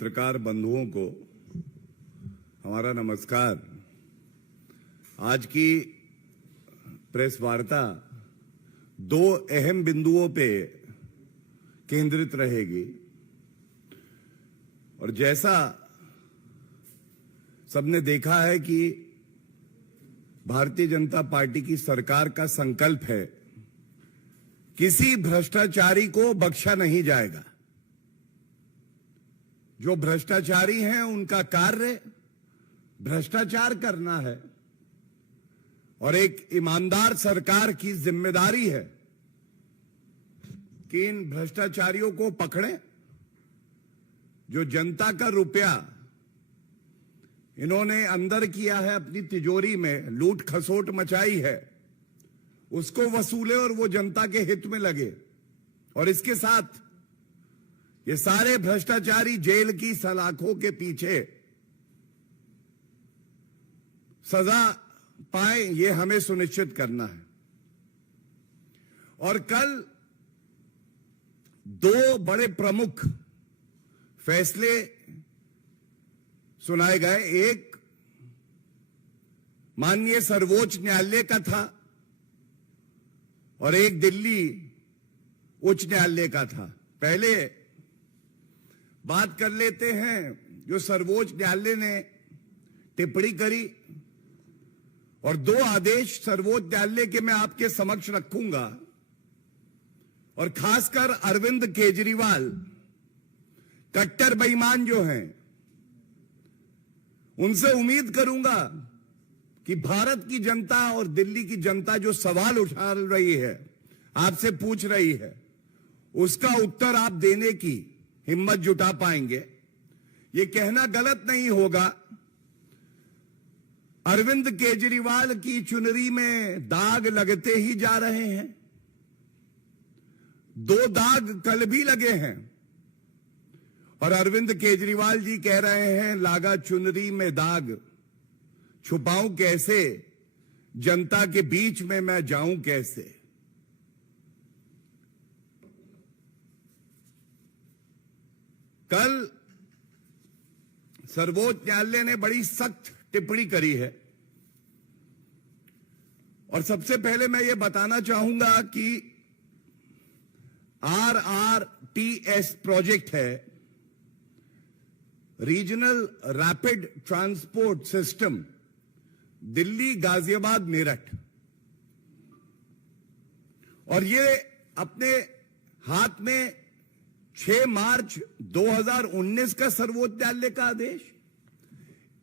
पत्रकार बंधुओं को हमारा नमस्कार। आज की प्रेस वार्ता दो अहम बिंदुओं पे केंद्रित रहेगी और जैसा सबने देखा है कि भारतीय जनता पार्टी की सरकार का संकल्प है, किसी भ्रष्टाचारी को बख्शा नहीं जाएगा। जो भ्रष्टाचारी हैं उनका कार्य भ्रष्टाचार करना है और एक ईमानदार सरकार की जिम्मेदारी है कि इन भ्रष्टाचारियों को पकड़ें। जो जनता का रुपया इन्होंने अंदर किया है, अपनी तिजोरी में लूट खसोट मचाई है, उसको वसूले और वो जनता के हित में लगे। और इसके साथ ये सारे भ्रष्टाचारी जेल की सलाखों के पीछे सजा पाए, ये हमें सुनिश्चित करना है। और कल दो बड़े प्रमुख फैसले सुनाए गए। एक माननीय सर्वोच्च न्यायालय का था और एक दिल्ली उच्च न्यायालय का था। पहले बात कर लेते हैं जो सर्वोच्च न्यायालय ने टिप्पणी करी, और दो आदेश सर्वोच्च न्यायालय के मैं आपके समक्ष रखूंगा। और खासकर अरविंद केजरीवाल कट्टर बेईमान जो हैं, उनसे उम्मीद करूंगा कि भारत की जनता और दिल्ली की जनता जो सवाल उठा रही है, आपसे पूछ रही है, उसका उत्तर आप देने की हिम्मत जुटा पाएंगे। ये कहना गलत नहीं होगा, अरविंद केजरीवाल की चुनरी में दाग लगते ही जा रहे हैं। दो दाग कल भी लगे हैं और अरविंद केजरीवाल जी कह रहे हैं, लागा चुनरी में दाग, छुपाऊं कैसे, जनता के बीच में मैं जाऊं कैसे। कल सर्वोच्च न्यायालय ने बड़ी सख्त टिप्पणी करी है और सबसे पहले मैं ये बताना चाहूंगा कि RRTS प्रोजेक्ट है, regional rapid transport system, Delhi, Ghaziabad, Meerut. और ये अपने हाथ में 6 मार्च 2019 का सर्वोच्च न्यायालय का आदेश,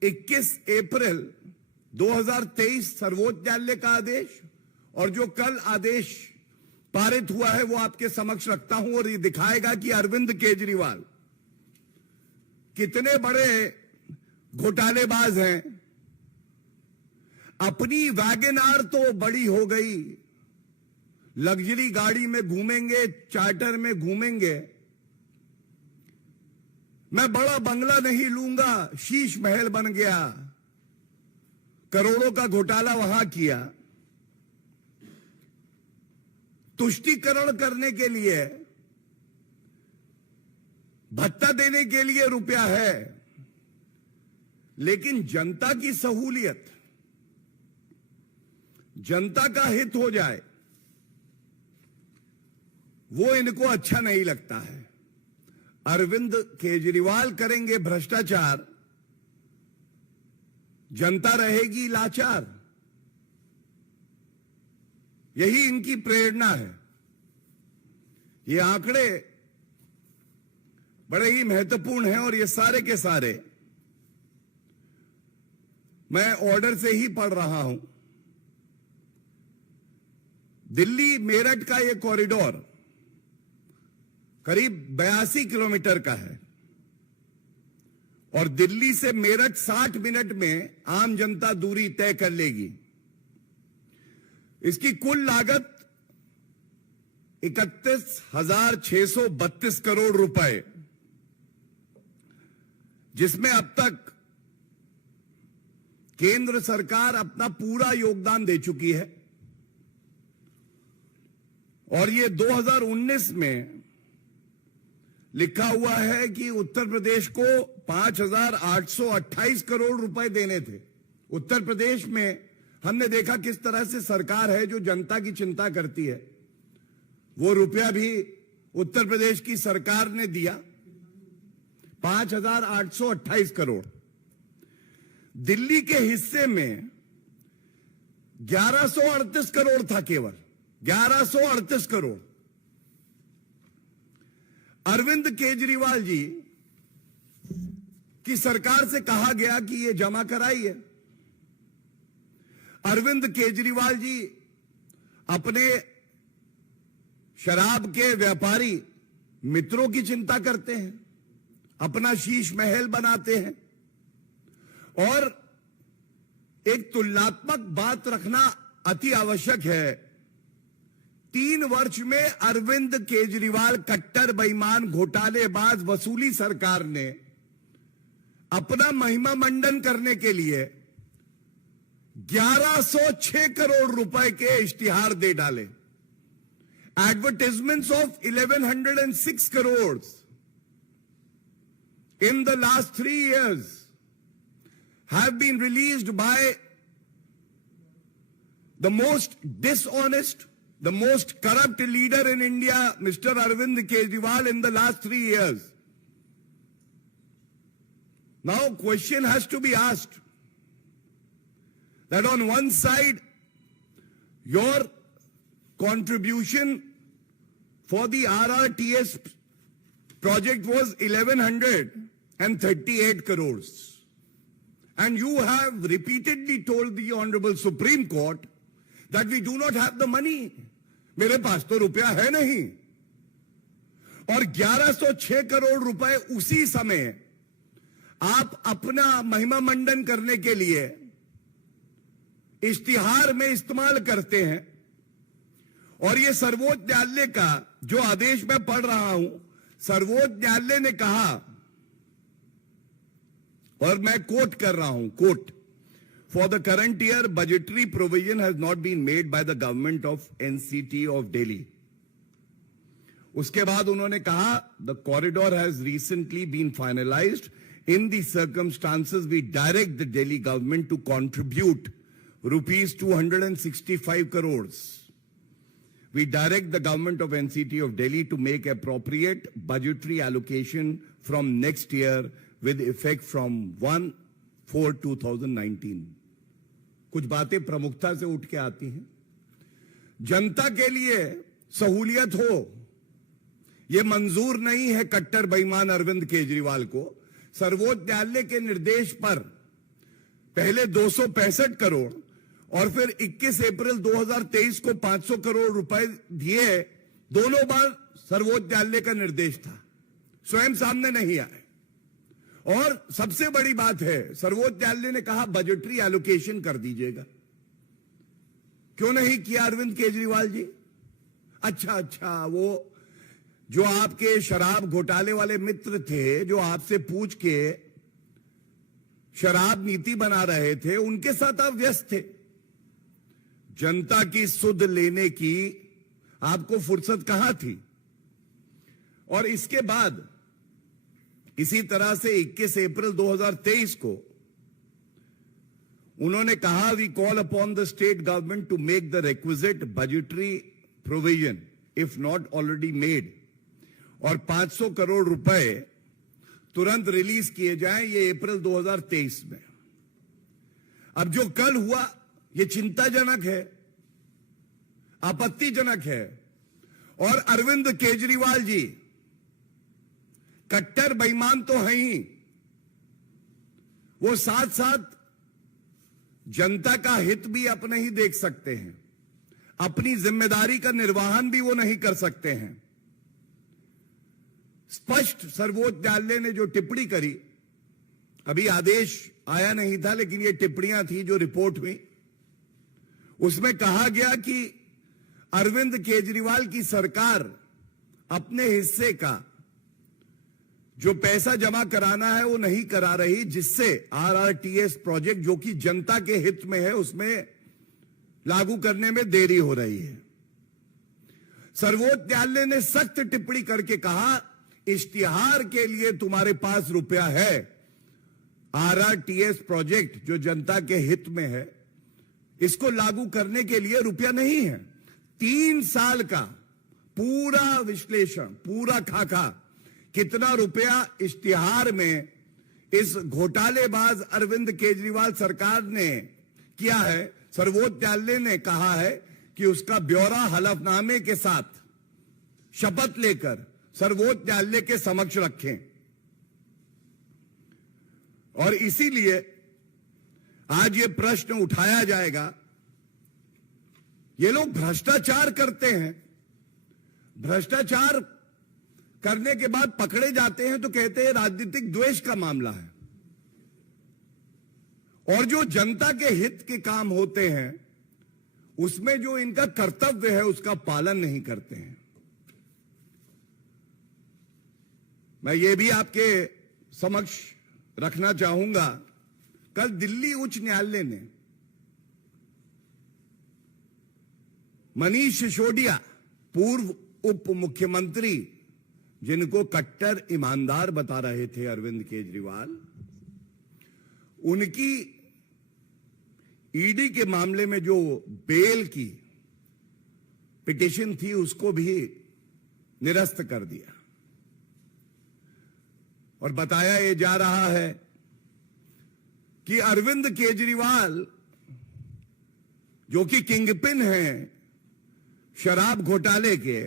21 अप्रैल 2023 सर्वोच्च न्यायालय का आदेश, और जो कल आदेश पारित हुआ है वो आपके समक्ष रखता हूं। और ये दिखाएगा कि अरविंद केजरीवाल कितने बड़े घोटालेबाज हैं। अपनी वैगन आर तो बड़ी हो गई, लग्जरी गाड़ी में घूमेंगे, चार्टर में घूमेंगे। मैं बड़ा बंगला नहीं लूंगा, शीश महल बन गया, करोड़ों का घोटाला वहां किया। तुष्टीकरण करने के लिए, भत्ता देने के लिए रुपया है, लेकिन जनता की सहूलियत, जनता का हित हो जाए, वो इनको अच्छा नहीं लगता है। अरविंद केजरीवाल करेंगे भ्रष्टाचार, जनता रहेगी लाचार। यही इनकी प्रेरणा है। ये आंकड़े बड़े ही महत्वपूर्ण हैं और ये सारे के सारे मैं ऑर्डर से ही पढ़ रहा हूं। दिल्ली मेरठ का ये कॉरिडोर करीब 82 किलोमीटर का है और दिल्ली से मेरठ 60 मिनट में आम जनता दूरी तय कर लेगी। इसकी कुल लागत 31,632 करोड़ रुपए, जिसमें अब तक केंद्र सरकार अपना पूरा योगदान दे चुकी है। और ये 2019 में लिखा हुआ है कि उत्तर प्रदेश को 5,828 करोड़ रुपए देने थे। उत्तर प्रदेश में हमने देखा किस तरह से सरकार है जो जनता की चिंता करती है। वो रुपया भी उत्तर प्रदेश की सरकार ने दिया, 5,828 करोड़। दिल्ली के हिस्से में 1138 करोड़ था, केवल 1138 करोड़। अरविंद केजरीवाल जी की सरकार से कहा गया कि ये जमा कराइए। अरविंद केजरीवाल जी अपने शराब के व्यापारी मित्रों की चिंता करते हैं, अपना शीश महल बनाते हैं और एक तुलनात्मक बात रखना अति आवश्यक है। 3 वर्ष में अरविंद केजरीवाल कट्टर बेईमान घोटालेबाज वसूली सरकार ने अपना महिमा मंडन करने के लिए 1106 करोड़ रुपए के इश्तिहार दे डाले। Advertisements of 1,106 crores in the last 3 years have been released by the most dishonest, the most corrupt leader in India, Mr. Arvind Kejriwal, in the last 3 years. Now, question has to be asked that on one side, your contribution for the RRTS project was 1,138 crores. And you have repeatedly told the Honorable Supreme Court that we do not have the money. मेरे पास तो रुपया है नहीं। और 1106 करोड़ रुपए उसी समय आप अपना महिमा मंडन करने के लिए इश्तिहार में इस्तेमाल करते हैं। और ये सर्वोच्च न्यायालय का जो आदेश मैं पढ़ रहा हूं, सर्वोच्च न्यायालय ने कहा, और मैं कोट कर रहा हूं, quote, for the current year budgetary provision has not been made by the government of NCT of Delhi. उसके बाद उन्होंने कहा the corridor has recently been finalised. In the circumstances we direct the Delhi government to contribute rupees 265 crores. We direct the government of NCT of Delhi to make appropriate budgetary allocation from next year with effect from 1/4/2019. कुछ बातें प्रमुखता से उठ के आती हैं। जनता के लिए सहूलियत हो, यह मंजूर नहीं है कट्टर बेईमान अरविंद केजरीवाल को। सर्वोच्च न्यायालय के निर्देश पर पहले 265 करोड़ और फिर 21 अप्रैल 2023 को 500 करोड़ रुपए दिए। दोनों बार सर्वोच्च न्यायालय का निर्देश था, स्वयं सामने नहीं आए। और सबसे बड़ी बात है, सर्वोच्च न्यायालय ने कहा बजटरी एलोकेशन कर दीजिएगा। क्यों नहीं किया अरविंद केजरीवाल जी? अच्छा, वो जो आपके शराब घोटाले वाले मित्र थे, जो आपसे पूछ के शराब नीति बना रहे थे, उनके साथ आप व्यस्त थे। जनता की सुध लेने की आपको फुर्सत कहां थी? और इसके बाद इसी तरह से 21 अप्रैल 2023 को उन्होंने कहा we call upon the state government to make the requisite budgetary provision if not already made, और 500 करोड़ रुपए तुरंत रिलीज किए जाएं, ये अप्रैल 2023 में। अब जो कल हुआ ये चिंताजनक है, आपत्तिजनक है। और अरविंद केजरीवाल जी कट्टर बेईमान तो हैं ही, वो साथ साथ जनता का हित भी अपने ही देख सकते हैं, अपनी जिम्मेदारी का निर्वहन भी वो नहीं कर सकते हैं। स्पष्ट सर्वोच्च न्यायालय ने जो टिप्पणी करी, अभी आदेश आया नहीं था लेकिन ये टिप्पणियां थी जो रिपोर्ट हुई, उसमें कहा गया कि अरविंद केजरीवाल की सरकार अपने हिस्से का जो पैसा जमा कराना है वो नहीं करा रही, जिससे आरआरटीएस प्रोजेक्ट जो कि जनता के हित में है उसमें लागू करने में देरी हो रही है। सर्वोच्च न्यायालय ने सख्त टिप्पणी करके कहा इश्तिहार के लिए तुम्हारे पास रुपया है, आरआरटीएस प्रोजेक्ट जो जनता के हित में है, इसको लागू करने के लिए रुपया नहीं है। 3 साल का पूरा विश्लेषण, पूरा खाका, कितना रुपया इश्तिहार में इस घोटालेबाज अरविंद केजरीवाल सरकार ने किया है। सर्वोच्च न्यायालय ने कहा है कि उसका ब्यौरा हलफनामे के साथ शपथ लेकर सर्वोच्च न्यायालय के समक्ष रखें। और इसीलिए आज ये प्रश्न उठाया जाएगा। ये लोग भ्रष्टाचार करते हैं, भ्रष्टाचार करने के बाद पकड़े जाते हैं तो कहते हैं राजनीतिक द्वेष का मामला है, और जो जनता के हित के काम होते हैं उसमें जो इनका कर्तव्य है उसका पालन नहीं करते हैं। मैं ये भी आपके समक्ष रखना चाहूंगा, कल दिल्ली उच्च न्यायालय ने मनीष सिसोदिया, पूर्व उप मुख्यमंत्री जिनको कट्टर ईमानदार बता रहे थे अरविंद केजरीवाल, उनकी ईडी के मामले में जो बेल की पिटीशन थी उसको भी निरस्त कर दिया और बताया ये जा रहा है कि अरविंद केजरीवाल जो कि किंगपिन हैं शराब घोटाले के,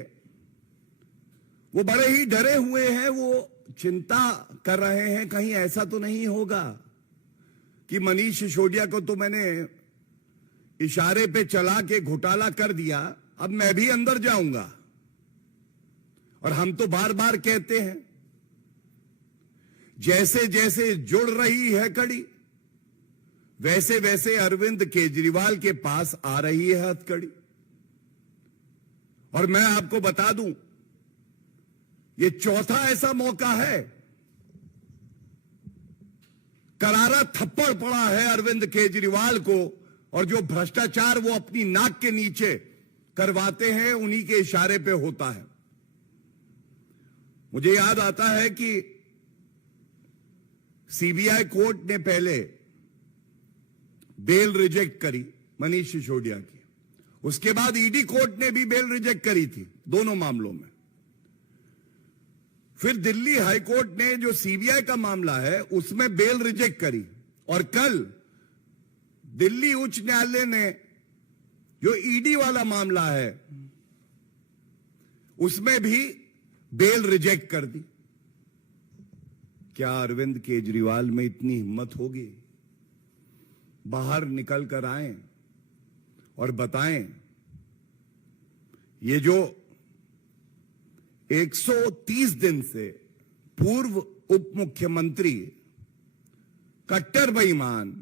वो बड़े ही डरे हुए हैं। वो चिंता कर रहे हैं कहीं ऐसा तो नहीं होगा कि मनीष सिसोदिया को तो मैंने इशारे पे चला के घोटाला कर दिया, अब मैं भी अंदर जाऊंगा। और हम तो बार बार कहते हैं जैसे जैसे जुड़ रही है कड़ी, वैसे वैसे अरविंद केजरीवाल के पास आ रही है हथकड़ी। और मैं आपको बता दूं, ये चौथा ऐसा मौका है, करारा थप्पड़ पड़ा है अरविंद केजरीवाल को, और जो भ्रष्टाचार वो अपनी नाक के नीचे करवाते हैं उन्हीं के इशारे पे होता है। मुझे याद आता है कि सीबीआई कोर्ट ने पहले बेल रिजेक्ट करी मनीष सिसोदिया की, उसके बाद ईडी कोर्ट ने भी बेल रिजेक्ट करी थी दोनों मामलों में। फिर दिल्ली हाईकोर्ट ने जो सीबीआई का मामला है उसमें बेल रिजेक्ट करी, और कल दिल्ली उच्च न्यायालय ने जो ईडी वाला मामला है उसमें भी बेल रिजेक्ट कर दी। क्या अरविंद केजरीवाल में इतनी हिम्मत होगी? बाहर निकल कर आए और बताएं ये जो 130 दिन से पूर्व उप मुख्यमंत्री कट्टर बेईमान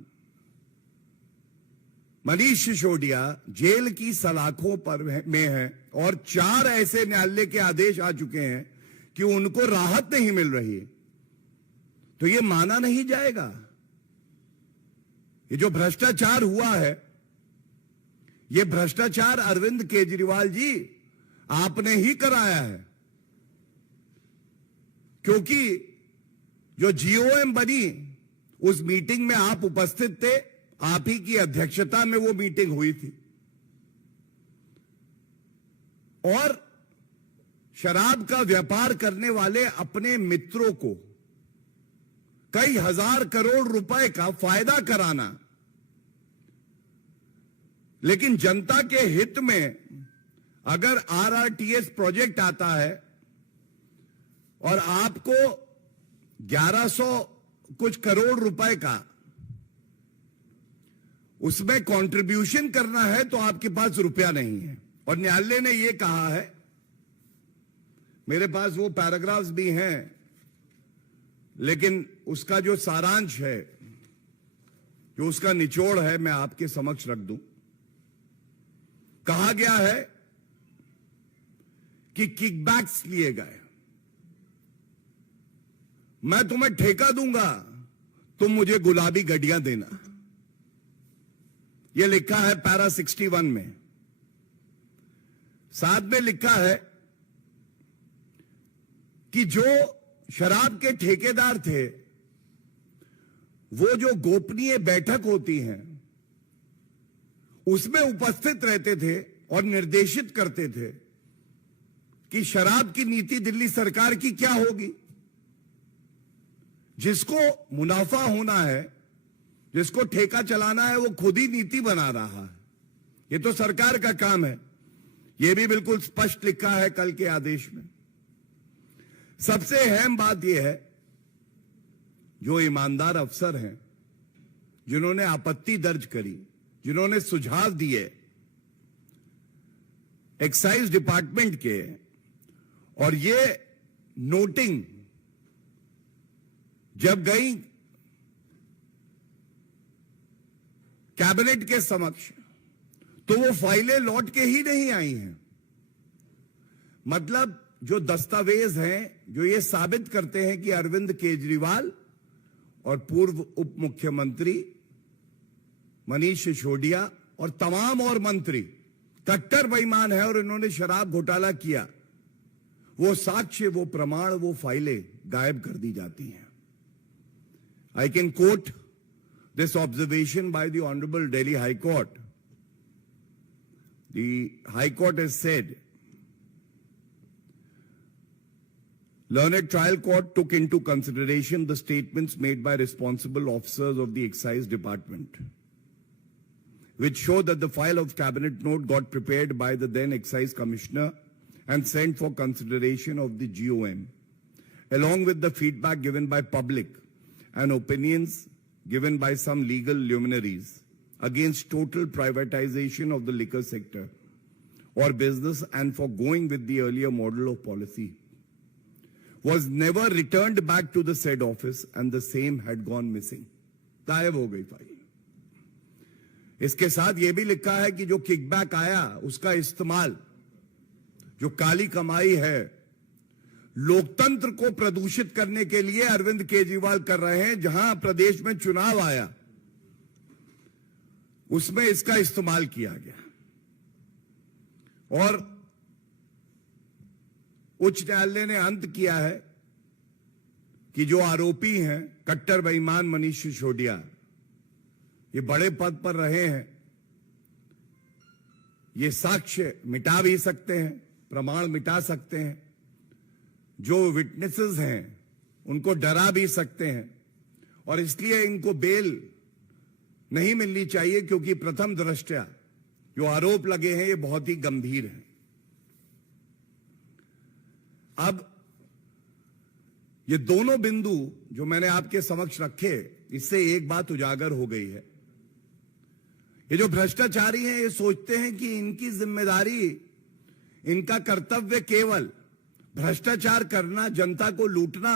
मनीष सिसोदिया जेल की सलाखों पर में है, और 4 ऐसे न्यायालय के आदेश आ चुके हैं कि उनको राहत नहीं मिल रही है, तो ये माना नहीं जाएगा। ये जो भ्रष्टाचार हुआ है, ये भ्रष्टाचार अरविंद केजरीवाल जी आपने ही कराया है, क्योंकि जो जीओएम बनी उस मीटिंग में आप उपस्थित थे, आप ही की अध्यक्षता में वो मीटिंग हुई थी, और शराब का व्यापार करने वाले अपने मित्रों को कई हजार करोड़ रुपए का फायदा कराना, लेकिन जनता के हित में अगर आरआरटीएस प्रोजेक्ट आता है और आपको 1100 कुछ करोड़ रुपए का उसमें कंट्रीब्यूशन करना है तो आपके पास रुपया नहीं है। और न्यायालय ने यह कहा है, मेरे पास वो पैराग्राफ्स भी हैं, लेकिन उसका जो सारांश है, जो उसका निचोड़ है, मैं आपके समक्ष रख दूं। कहा गया है कि किकबैक्स लिए गए, मैं तुम्हें ठेका दूंगा, तुम मुझे गुलाबी गड्डियां देना। यह लिखा है पैरा 61 में। साथ में लिखा है कि जो शराब के ठेकेदार थे वो जो गोपनीय बैठक होती है उसमें उपस्थित रहते थे और निर्देशित करते थे कि शराब की नीति दिल्ली सरकार की क्या होगी। जिसको मुनाफा होना है, जिसको ठेका चलाना है, वो खुद ही नीति बना रहा है। ये तो सरकार का काम है। ये भी बिल्कुल स्पष्ट लिखा है कल के आदेश में। सबसे अहम बात यह है, जो ईमानदार अफसर हैं, जिन्होंने आपत्ति दर्ज करी, जिन्होंने सुझाव दिए एक्साइज डिपार्टमेंट के, और ये नोटिंग जब गई कैबिनेट के समक्ष तो वो फाइलें लौट के ही नहीं आई हैं। मतलब जो दस्तावेज हैं जो ये साबित करते हैं कि अरविंद केजरीवाल और पूर्व उप मुख्यमंत्री मनीष सिसोदिया और तमाम और मंत्री कट्टर बेईमान है और इन्होंने शराब घोटाला किया, वो साक्ष्य, वो प्रमाण, वो फाइलें गायब कर दी जाती हैं। I can quote this observation by the Honorable Delhi High Court. The High Court has said, learned trial court took into consideration the statements made by responsible officers of the Excise Department, which show that the file of cabinet note got prepared by the then Excise Commissioner and sent for consideration of the GOM, along with the feedback given by public and opinions given by some legal luminaries against total privatization of the liquor sector or business and for going with the earlier model of policy, was never returned back to the said office and the same had gone missing. गायब हो गई file. इसके साथ यह भी लिखा है कि जो किकबैक आया उसका इस्तेमाल, जो काली कमाई है, लोकतंत्र को प्रदूषित करने के लिए अरविंद केजरीवाल कर रहे हैं। जहां प्रदेश में चुनाव आया उसमें इसका इस्तेमाल किया गया और उच्च न्यायालय ने अंत किया है कि जो आरोपी हैं कट्टर बेईमान मनीष सिसोदिया, ये बड़े पद पर रहे हैं, ये साक्ष्य मिटा भी सकते हैं, प्रमाण मिटा सकते हैं, जो विटनेसेस हैं उनको डरा भी सकते हैं और इसलिए इनको बेल नहीं मिलनी चाहिए, क्योंकि प्रथम दृष्टया जो आरोप लगे हैं ये बहुत ही गंभीर हैं। अब ये दोनों बिंदु जो मैंने आपके समक्ष रखे, इससे एक बात उजागर हो गई है। ये जो भ्रष्टाचारी हैं ये सोचते हैं कि इनकी जिम्मेदारी, इनका कर्तव्य केवल भ्रष्टाचार करना, जनता को लूटना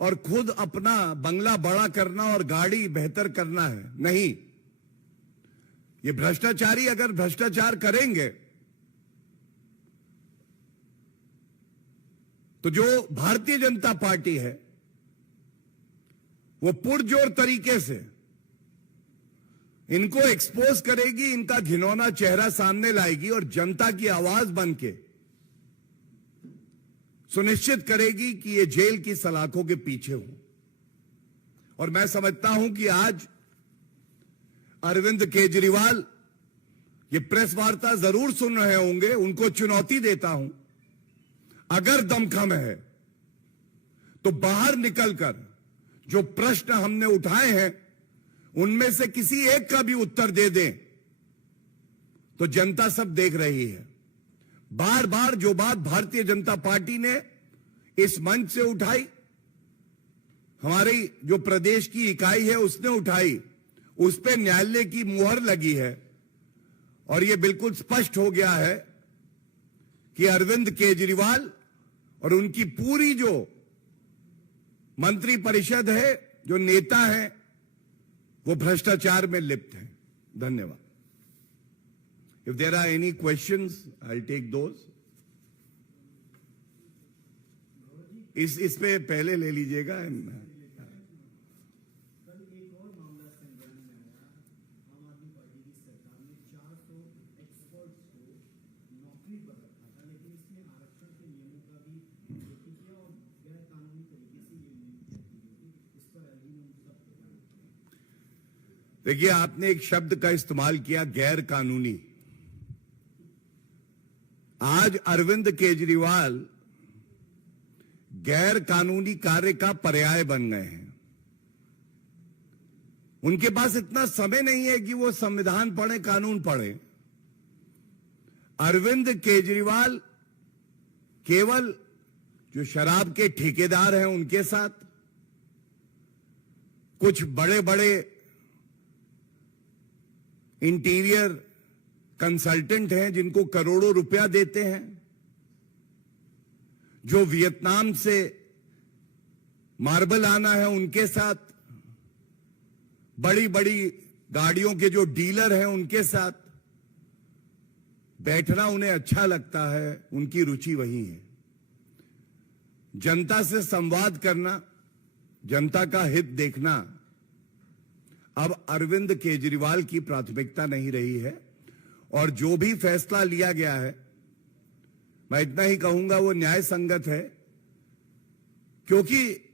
और खुद अपना बंगला बड़ा करना और गाड़ी बेहतर करना है। नहीं, ये भ्रष्टाचारी अगर भ्रष्टाचार करेंगे तो जो भारतीय जनता पार्टी है वो पुरजोर तरीके से इनको एक्सपोज करेगी, इनका घिनौना चेहरा सामने लाएगी और जनता की आवाज बनके सुनिश्चित करेगी कि ये जेल की सलाखों के पीछे हो। और मैं समझता हूं कि आज अरविंद केजरीवाल ये प्रेस वार्ता जरूर सुन रहे होंगे। उनको चुनौती देता हूं, अगर दमखम है तो बाहर निकलकर जो प्रश्न हमने उठाए हैं उनमें से किसी एक का भी उत्तर दे दें तो जनता सब देख रही है। बार बार जो बात भारतीय जनता पार्टी ने इस मंच से उठाई, हमारी जो प्रदेश की इकाई है उसने उठाई, उस पे न्यायालय की मुहर लगी है और यह बिल्कुल स्पष्ट हो गया है कि अरविंद केजरीवाल और उनकी पूरी जो मंत्री परिषद है, जो नेता हैं, वो भ्रष्टाचार में लिप्त हैं। धन्यवाद। If there are any questions, I'll take those. इस पे पहले ले लीजिएगा। देखिए, आपने एक शब्द का इस्तेमाल किया, गैर कानूनी। आज अरविंद केजरीवाल गैर कानूनी कार्य का पर्याय बन गए हैं। उनके पास इतना समय नहीं है कि वो संविधान पढ़े, कानून पढ़े। अरविंद केजरीवाल केवल जो शराब के ठेकेदार हैं उनके साथ, कुछ बड़े बड़े इंटीरियर कंसल्टेंट हैं जिनको करोड़ों रुपया देते हैं, जो वियतनाम से मार्बल आना है उनके साथ, बड़ी बड़ी गाड़ियों के जो डीलर हैं उनके साथ बैठना उन्हें अच्छा लगता है, उनकी रुचि वही है। जनता से संवाद करना, जनता का हित देखना अब अरविंद केजरीवाल की प्राथमिकता नहीं रही है। और जो भी फैसला लिया गया है, मैं इतना ही कहूंगा, वो न्याय संगत है। क्योंकि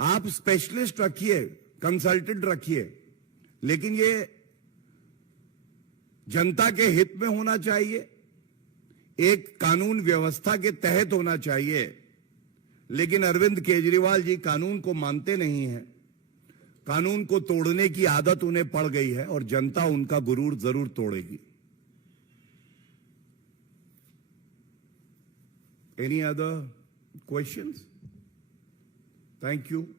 आप स्पेशलिस्ट रखिए, कंसल्टेंट रखिए, लेकिन ये जनता के हित में होना चाहिए, एक कानून व्यवस्था के तहत होना चाहिए। लेकिन अरविंद केजरीवाल जी कानून को मानते नहीं हैं, कानून को तोड़ने की आदत उन्हें पड़ गई है और जनता उनका गुरूर जरूर तोड़ेगी। Any other questions? Thank you.